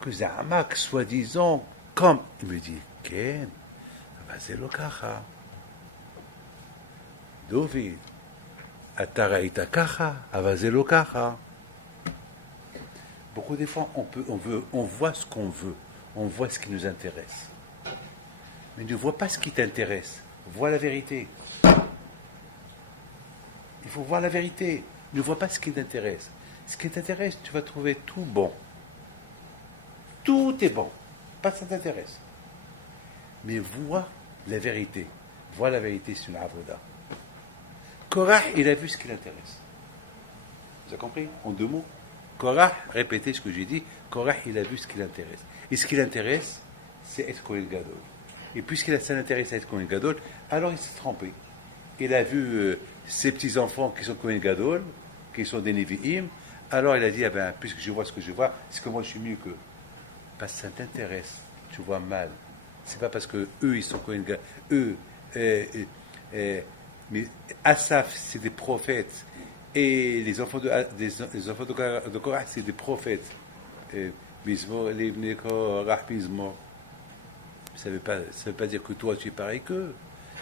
que Zahamak, soi-disant, comme, il me dit, Ken, c'est le kacha. David, Ataraïta kacha, avazelo kacha. Beaucoup de fois, on voit ce qu'on veut, on voit ce qui nous intéresse. Mais ne vois pas ce qui t'intéresse, vois la vérité. Il faut voir la vérité, ne vois pas ce qui t'intéresse. Ce qui t'intéresse, tu vas trouver tout bon. Tout est bon, pas ça t'intéresse. Mais vois la vérité. Vois la vérité, c'est une avoda. Korah, il a vu ce qui l'intéresse. Vous avez compris? En deux mots. Korah, répétez ce que j'ai dit. Korah, il a vu ce qui l'intéresse. Et ce qui l'intéresse, c'est être Kohen Gadol. Et puisqu'il ça l'intéresse à être Kohen Gadol, alors il s'est trompé. Il a vu ses petits-enfants qui sont Kohen Gadol, qui sont des Nevi'im. Alors il a dit, ah ben, puisque je vois ce que je vois, c'est que moi je suis mieux qu'eux. Parce que ça t'intéresse. Tu vois mal. C'est pas parce que eux ils sont Kohen Gadol. Eux, mais Asaph, c'est des prophètes. Et les enfants de Korah, c'est des prophètes. Bizmor, Libne, Korah, Bizmor. Ça ne veut pas dire que toi, tu es pareil qu'eux.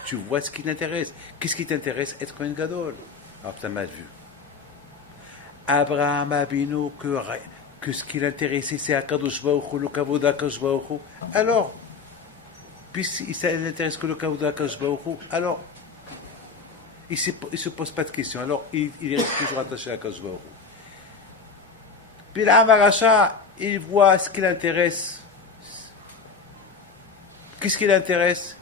Tu vois ce qui t'intéresse. Qu'est-ce qui t'intéresse? Être Kohen Gadol. Alors, tu as mal vu. Abraham Abino, que ce qui l'intéressait, c'est Akadosh Baruch Hu, le kavod d'Akadosh Baruch Hu. Alors, puisqu'il n'intéresse que le kavod d'Akadosh Baruch Hu, alors, il ne se pose pas de questions. Alors, il reste toujours attaché à Akadosh Baruch Hu. Puis là, Maracha, il voit ce qui l'intéresse. Qu'est-ce qui l'intéresse?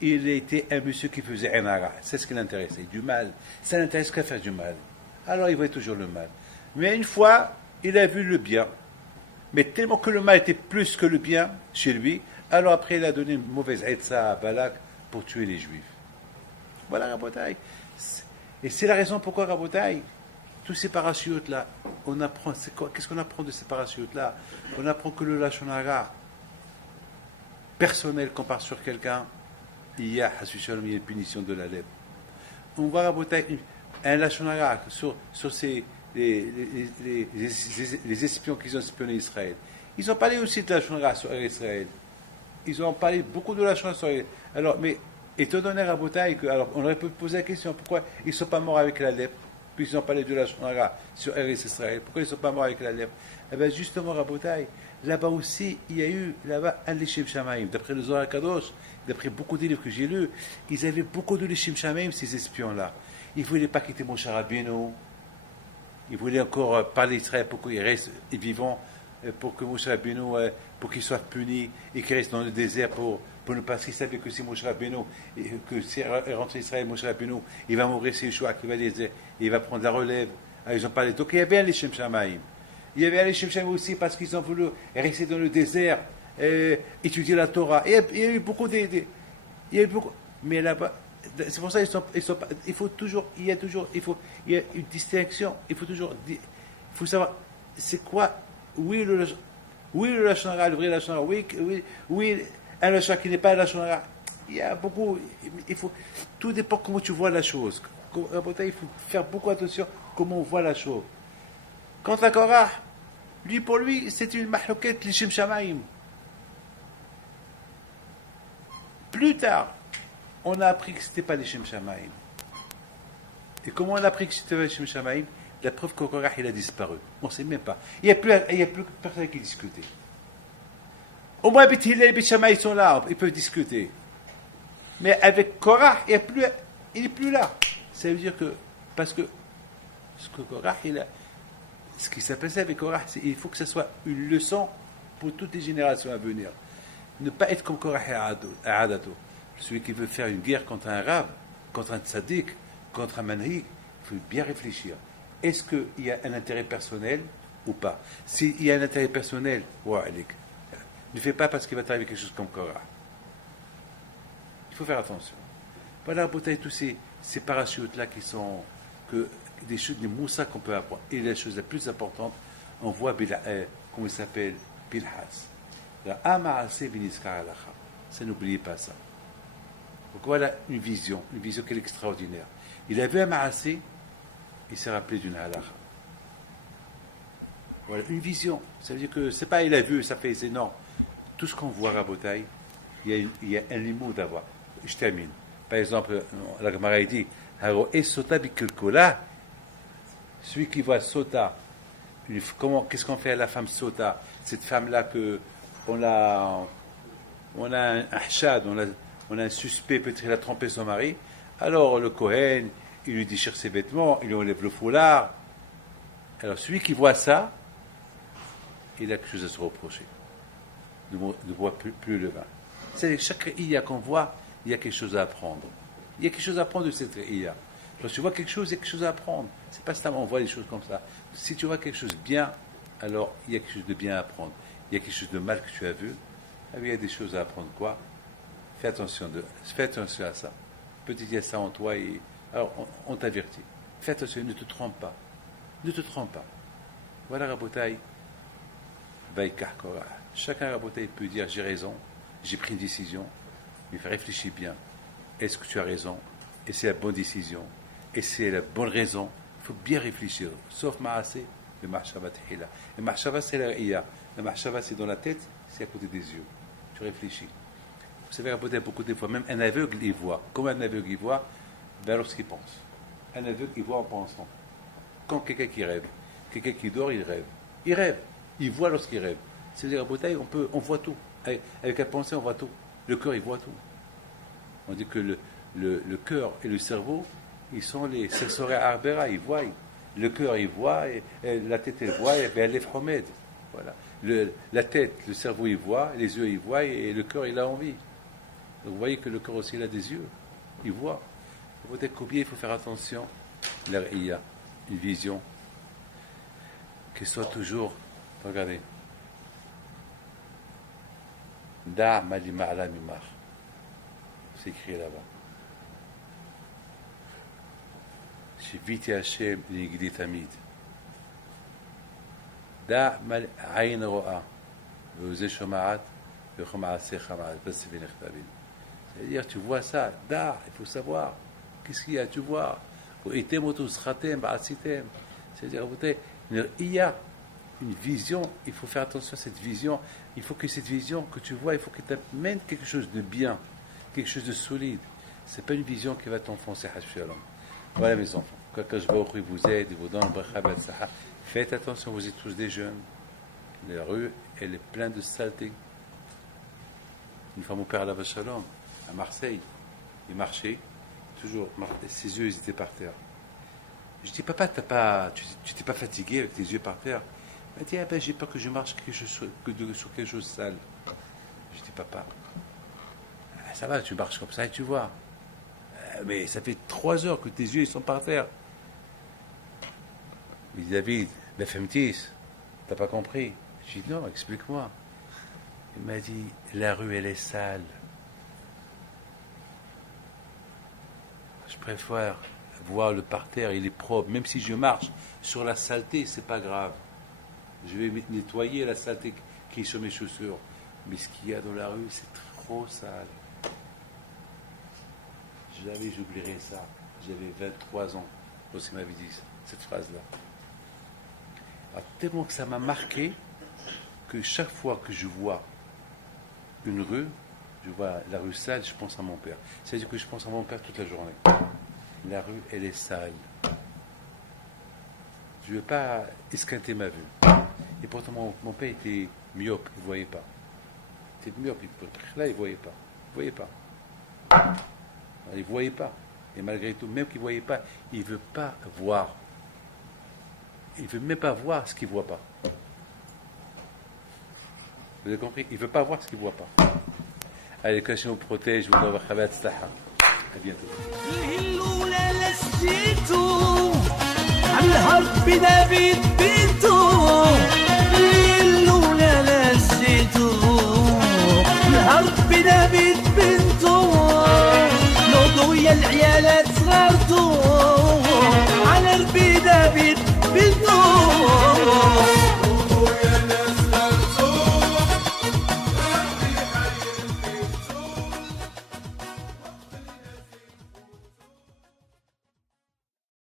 Il était un monsieur qui faisait un ara. C'est ce qui l'intéressait, du mal. Ça n'intéresse qu'à faire du mal. Alors, il voyait toujours le mal. Mais une fois, il a vu le bien. Mais tellement que le mal était plus que le bien chez lui, alors après, il a donné une mauvaise etza à Balak pour tuer les Juifs. Voilà Rabotaï. Et c'est la raison pourquoi Rabotaï, tous ces parachutes-là, on apprend, c'est quoi? Qu'est-ce qu'on apprend de ces parachutes-là? On apprend que le Lachon Hara personnel qu'on part sur quelqu'un, il y a une punition de la lèvre. On va Rabotaï, un Lachon Hara sur les espions qui ont espionné Israël. Ils ont parlé aussi de Lachon Hara sur Israël. Ils ont parlé beaucoup de Lachon Hara sur Israël. Alors, mais étant donné à Rabotaï, alors on aurait pu poser la question, pourquoi ils ne sont pas morts avec la lèpre, puisqu'ils ont parlé de la Shonara sur Eretz Israël, pourquoi ils ne sont pas morts avec la lèpre? Eh bien justement, Rabotaï, là-bas aussi, il y a eu là-bas un Leshem Shamaim. D'après le Zohar Kadosh, d'après beaucoup des livres que j'ai lus, ils avaient beaucoup de Leshem Shamaim, ces espions-là. Ils ne voulaient pas quitter Moshe Rabbeinu, ils voulaient encore parler d'Israël pour qu'il reste vivant, pour que Moshe Rabbeinu, pour qu'il soit puni et qu'il reste dans le désert pour ne pas, parce qu'ils savaient que si Moshe Rabbeinu, que si rentre Israël, Moshe Rabbeinu, il va mourir, c'est Yeshua qui va il va prendre la relève. Alors, ils ont parlé. Donc il y avait un Leshem Shamaim. Il y avait un Leshem Shamaim aussi parce qu'ils ont voulu rester dans le désert, étudier la Torah. Et il y a eu beaucoup il y a eu beaucoup, mais là-bas, c'est pour ça il faut toujours, il y a une distinction. Il faut savoir, c'est quoi, oui, Oui, le Lachon Hara, le vrai Lachon Hara. Oui, un Lachon qui n'est pas un Lachon Hara. Il y a beaucoup. Tout dépend comment tu vois la chose. Il faut faire beaucoup attention comment on voit la chose. Quant à Korah, pour lui, c'est une mahlouket l'Ishim Shamaim. Plus tard, on a appris que ce n'était pas l'Ishim Shamaim. Et comment on a appris que c'était l'Ishim Shamaim? La preuve que Korah, il a disparu. On ne sait même pas. Il n'y a plus personne qui discutait. Au moins, Beth Hillel et Beth Shammai, ils sont là, ils peuvent discuter. Mais avec Korah, il n'est plus là. Ça veut dire que, parce que ce que Korah, ce qui s'est passé avec Korah, il faut que ce soit une leçon pour toutes les générations à venir. Ne pas être comme Korah et Adato. Celui qui veut faire une guerre contre un rab, contre un tzaddik, contre un manhig, il faut bien réfléchir. Est-ce qu'il y a un intérêt personnel ou pas? S'il y a un intérêt personnel, ne fais pas parce qu'il va t'arriver quelque chose comme Korah. Il faut faire attention. Voilà, peut tous ces parachutes-là qui sont des choses, des moussas qu'on peut apprendre. Et la chose la plus importante, on voit, comment il s'appelle, Bilhas. La Ama'ase Biniska Alacha. Ça, n'oubliez pas ça. Donc voilà une vision qui est extraordinaire. Il a vu un Ma'asé, il s'est rappelé d'une halakha. Voilà, une vision. Ça veut dire que c'est pas il a vu, ça fait, c'est non. Tout ce qu'on voit à Botaï, il y a un limou d'avoir. Je termine. Par exemple, la Gemara dit, celui qui voit Sota, qu'est-ce qu'on fait à la femme Sota? Cette femme-là on a un hachad, on a un suspect, peut-être qu'il a trompé son mari. Alors le Kohen, il lui déchire ses vêtements, il lui enlève le foulard. Alors celui qui voit ça, il a quelque chose à se reprocher. Ne boit plus le vin. C'est chaque iya qu'on voit, il y a quelque chose à apprendre. Il y a quelque chose à apprendre de cette iya. Quand tu vois quelque chose, il y a quelque chose à apprendre. C'est pas seulement on voit les choses comme ça. Si tu vois quelque chose de bien, alors il y a quelque chose de bien à apprendre. Il y a quelque chose de mal que tu as vu, il y a des choses à apprendre. Quoi? Fais attention à ça. Peut-être il y a ça en toi et alors on t'avertit. Fais attention, ne te trompe pas. Ne te trompe pas. Voilà Rabotaï. Chacun Rabotaï peut dire j'ai raison, j'ai pris une décision, mais réfléchis bien. Est-ce que tu as raison? Et c'est la bonne décision? Et c'est la bonne raison? Il faut bien réfléchir. Sauf Ma'asé, le Mahshava Tehila. Le Mahshava c'est la Iya. Le Mahshava c'est dans la tête, c'est à côté des yeux. Tu réfléchis. Vous savez, Rabotaï, beaucoup de fois, même un aveugle, il voit. Comme un aveugle, il voit, ben lorsqu'il pense. Un aveugle, il voit en pensant. Quand quelqu'un qui rêve, quelqu'un qui dort, il rêve. Il rêve. Il voit lorsqu'il rêve. C'est-à-dire, à Botaï, on voit tout. Avec la pensée, on voit tout. Le cœur, il voit tout. On dit que le cœur et le cerveau, ils sont les sensoriels arbera, ils voient. Le cœur, il voit, et la tête, elle voit, et elle est fromed. Voilà. La tête, le cerveau, il voit, les yeux, ils voient, et le cœur, il a envie. Donc, vous voyez que le cœur aussi, il a des yeux. Il voit. Peut-être qu'oublier, il faut faire attention. Il y a une vision qui soit toujours, regardez, Da malima ala mimar. C'est écrit là-bas. Shiviti Hashem ligdi tamid. Da mal ayn ro'a. Ve'uze shoma'at. Ve'chom a'asecha ma'at. Bas v'nechtabin. C'est-à-dire, tu vois ça, da, il faut savoir. Qu'est-ce qu'il y a, tu vois. C'est-à-dire, il y a une vision, il faut faire attention à cette vision. Il faut que cette vision que tu vois, il faut que tu amènes quelque chose de bien, quelque chose de solide. Ce n'est pas une vision qui va t'enfoncer. Voilà mes enfants. Quand je vais vous aide, vous donne faites attention, vous êtes tous des jeunes. La rue, elle est pleine de saleté. Une fois mon père à la Shalom, à Marseille, il marchait, toujours, ses yeux ils étaient par terre. Je dis, papa, tu t'es pas fatigué avec tes yeux par terre? Il m'a dit, j'ai peur que je marche sur quelque chose de sale. Je dis, papa, ça va, tu marches comme ça et tu vois. Mais ça fait 3 heures que tes yeux ils sont par terre. Il dit, David, la femtis, t'as pas compris? Je dis, non, explique-moi. Il m'a dit, la rue, elle est sale. Je préfère voir le parterre, il est propre. Même si je marche sur la saleté, c'est pas grave. Je vais nettoyer la saleté qui est sur mes chaussures. Mais ce qu'il y a dans la rue, c'est trop sale. Jamais j'oublierai ça. J'avais 23 ans lorsqu'il m'avait dit cette phrase-là. Alors, tellement que ça m'a marqué que chaque fois que je vois une rue, je vois la rue sale, je pense à mon père. C'est-à-dire que je pense à mon père toute la journée. La rue, elle est sale. Je ne veux pas esquinter ma vue. Et pourtant, mon père était myope, il ne voyait pas. Il était myope, là, il ne voyait pas. Il ne voyait pas. Il ne voyait pas. Et malgré tout, même qu'il ne voyait pas, il ne veut pas voir. Il ne veut même pas voir ce qu'il ne voit pas. Vous avez compris? Il ne veut pas voir ce qu'il ne voit pas. Allez, que je vous protège, vous donne votre saha. À bientôt. الحرب نبي